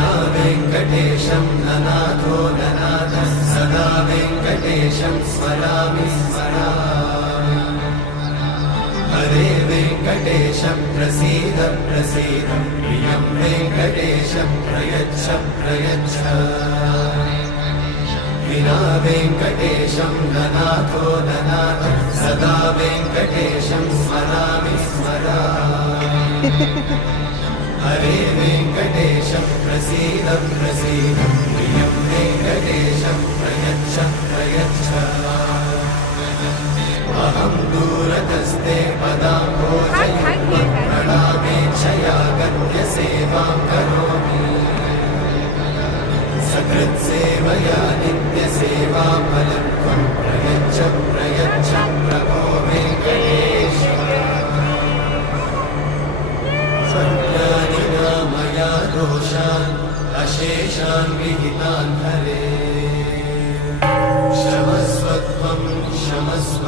विना वेङ्कटेशं ननाथो ननाथः सदा वेङ्कटेशं स्मरामि स्मरामि हरे वेङ्कटेश प्रसीद प्रसीद प्रियं वेङ्कटेश प्रयच्छ प्रयच्छ विना वेङ्कटेशं ननाथो ननाथः सदा वेङ्कटेशं स्मरामि स्मरामि हरे वेङ्कटेश प्रसीद प्रसीद प्रियं वेङ्कटेश प्रयच्छ प्रयच्छ अहं दूरतस्ते पदाम्भोजयुग्मं प्रणामेच्छया गम्यसेवां करोमि सकृत्सेवया नित्यसेवाफलं त्वं प्रयच्छ प्रयच्छ प्रभो वेङ्कटेश सज्ञानिना मया दोषान् अशेषान् विहितान् हरे क्षमस्व त्वं क्षमस्व